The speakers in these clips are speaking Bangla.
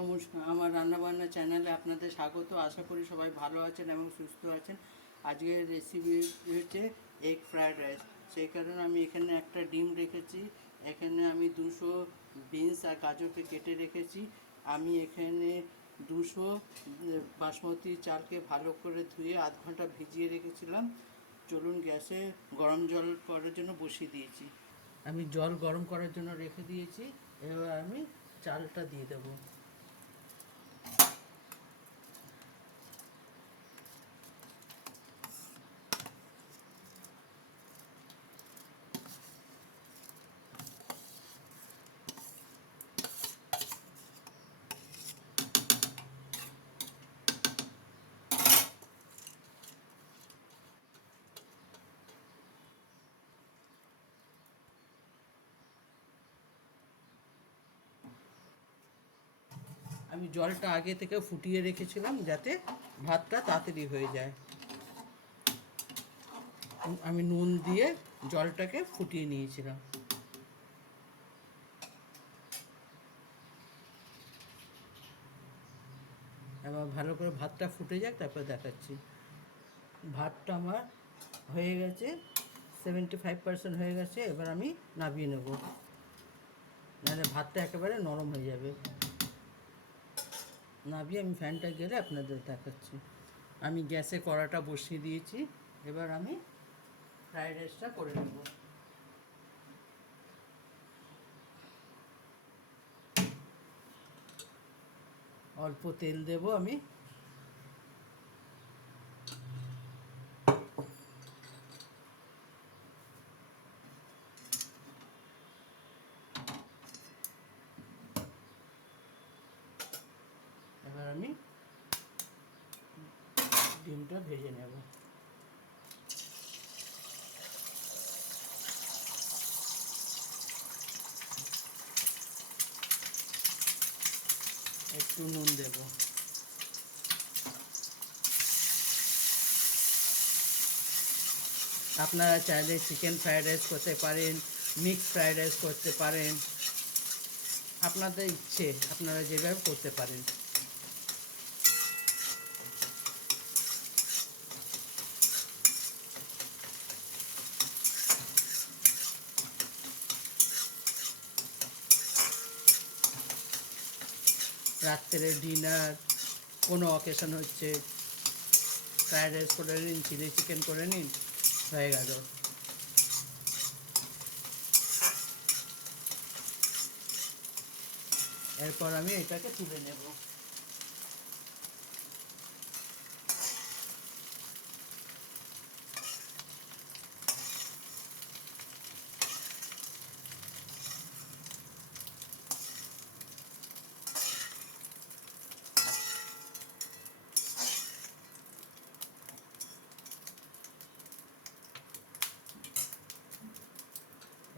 নমস্কার, আমার রান্নাবান্না চ্যানেলে আপনাদের স্বাগত। আশা করি সবাই ভালো আছেন এবং সুস্থ আছেন। আজকের রেসিপি হচ্ছে এগ ফ্রায়েড রাইস। সেই কারণে আমি এখানে একটা ডিম রেখেছি, এখানে আমি 200 বিনস আর গাজরকে কেটে রেখেছি। আমি এখানে 200 বাসমতি চালকে ভালো করে ধুয়ে আধ ঘন্টা ভিজিয়ে রেখেছিলাম। চলুন, গ্যাসে গরম জল করার জন্য বসিয়ে দিয়েছি। আমি জল গরম করার জন্য রেখে দিয়েছি। এবার আমি চালটা দিয়ে দেবো। আমি জলটা আগে থেকে ফুটিয়ে রেখেছিলাম যাতে ভাতটা তাড়াতাড়ি হয়ে যায়। আমি নুন দিয়ে জলটাকে ফুটিয়ে নিয়েছিলাম। এবার ভালো করে ভাতটা ফুটে যাক, তারপর দেখাচ্ছি। ভাতটা আমার হয়ে গেছে, 75% হয়ে গেছে। এবার আমি নামিয়ে নেব, নাহলে ভাতটা একেবারে নরম হয়ে যাবে। নামিয়ে আমি ফ্যানটা গেলে আপনাদের দেখাচ্ছি। আমি গ্যাসে কড়াটা বসিয়ে দিয়েছি। এবার আমি ফ্রাইড রাইসটা করে নেব। অল্প তেল দেব আমি। এবার আমি ডিমটা ভেজে নেব। একটু নুন দেব। আপনারা চাইলে চিকেন ফ্রাইড রাইস করতে পারেন, মিক্স ফ্রাইড রাইস করতে পারেন, আপনাদের ইচ্ছে, আপনারা যেভাবে করতে পারেন। রাত্রে ডিনার, কোনো অকেশন হচ্ছে, ফ্রাইড রাইস করে নিন, চিলি চিকেন করে নিন, হয়ে গেল। এরপর আমি এটাকে তুলে নেব।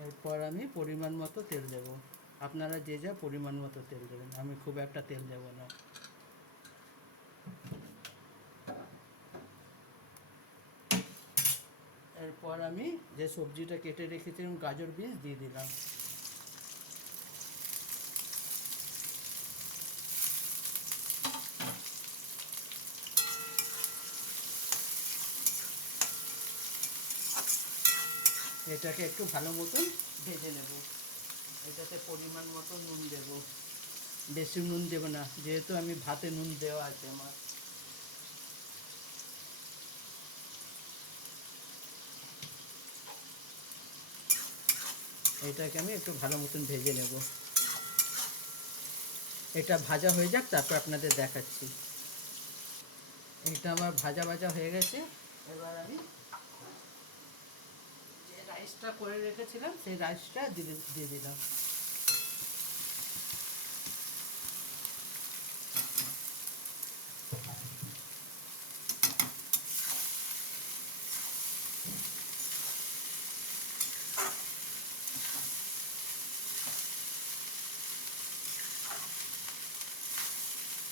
এরপর আমি পরিমাণ মতো তেল দেব। আপনারা যে যা পরিমাণ মতো তেল দেবেন, আমি খুব একটা তেল দেব না। এরপর আমি যে সবজিটা কেটে রেখেছিলাম, গাজর বিনস দিয়ে দিলাম। এটাকে একটু ভালো মতন ভেজে নেব। এটাতে পরিমাণ মতো নুন দেব, বেশি নুন দেব না, যেহেতু আমি ভাতে নুন দেওয়া আছে আমার। এটাকে আমি একটু ভালো মতন ভেজে নেব। এটা ভাজা হয়ে যাক, তারপর আপনাদের দেখাচ্ছি। এটা আমার ভাজা ভাজা হয়ে গেছে। এবার আমি যে রাইসটা করে রেখেছিলাম সেই রাইসটা দিয়ে দিলাম।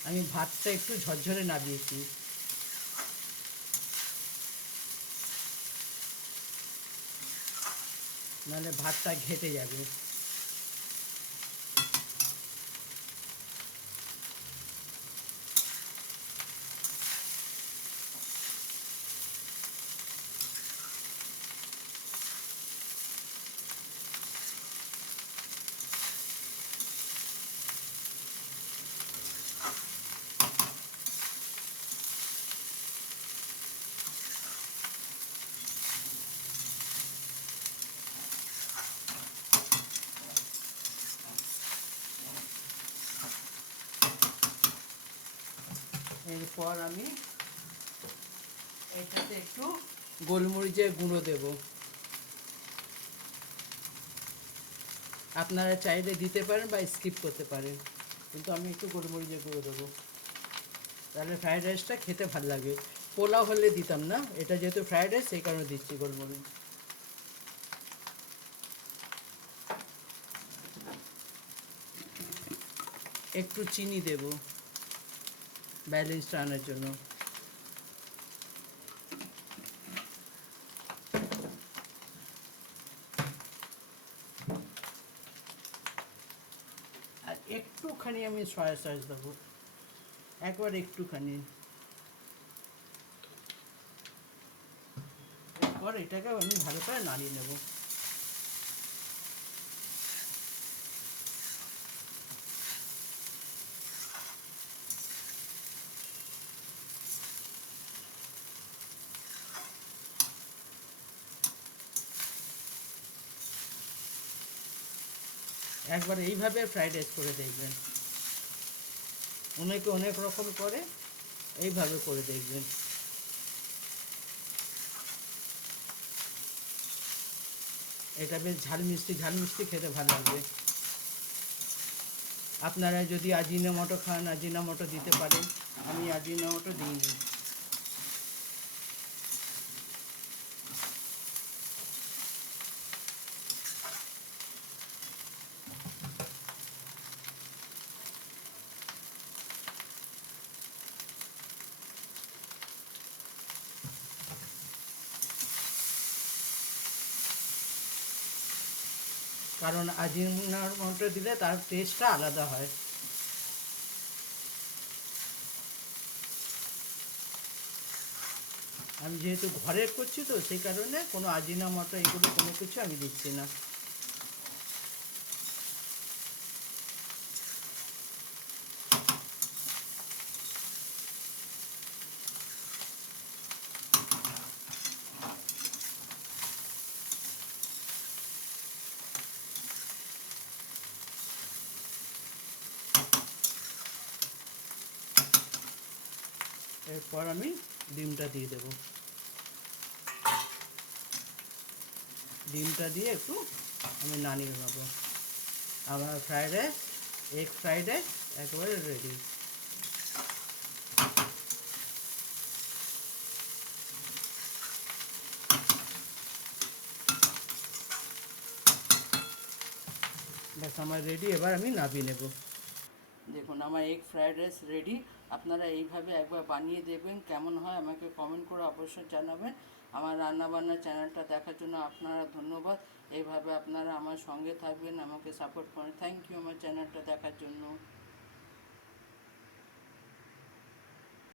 আমি ভাতটা একটু ঝরঝরে নামিয়েছি, নাহলে ভাতটা ঘেটে যাবে। এরপর আমি এটাতে একটু গোলমরিচের গুঁড়ো দেব। আপনারা চাইলে দিতে পারেন বা স্কিপ করতে পারেন, কিন্তু আমি একটু গোলমরিচের গুঁড়ো দেবো, তাহলে ফ্রায়েড রাইসটা খেতে ভালো লাগে। পোলাও হলে দিতাম না, এটা যেহেতু ফ্রায়েড রাইস সেই কারণে দিচ্ছি গোলমরিচ। একটু চিনি দেব ব্যালেন্সটা আনার জন্য। আর একটুখানি আমি সয়া সস দেবো, একবার একটুখানি। এরপর এটাকে আমি ভালো করে নাড়িয়ে নেব। একবার এইভাবে ফ্রাইড রাইস করে দেখবেন, অনেকে অনেক রকম করে, এইভাবে করে দেখবেন। এটা বেশ ঝাল মিষ্টি খেতে ভালো লাগবে। আপনারা যদি আজিনামোটো খান আজিনামোটো দিতে পারেন, আমি আজিনামোটো দিইনি। কারণ আজিনামোটো দিলে তার টেস্টটা আলাদা হয়। আমি যেহেতু ঘরে করছি তো সেই কারণে কোনো আজিনামোটো এগুলো কোনো কিছু আমি দিচ্ছি না। এরপর আমি ডিমটা দিয়ে দেবো, ডিমটা দিয়ে একটু আমি নাড়িয়ে নেবো। আমার fried rice, egg fried rice একেবারে রেডি। ব্যাস আমার রেডি, এবার আমি নামিয়ে নেব। দেখুন আমার এগ ফ্রাইড রাইস রেডি। আপনারা এইভাবে একবার বানিয়ে দেখবেন, কেমন হয় আমাকে কমেন্ট করে অবশ্যই জানাবেন। আমার রান্নাবান্না চ্যানেলটা দেখার জন্য আপনারা ধন্যবাদ। এইভাবে আপনারা আমার সঙ্গে থাকবেন, আমাকে সাপোর্ট করেন। থ্যাংক ইউ আমার চ্যানেলটা দেখার জন্য।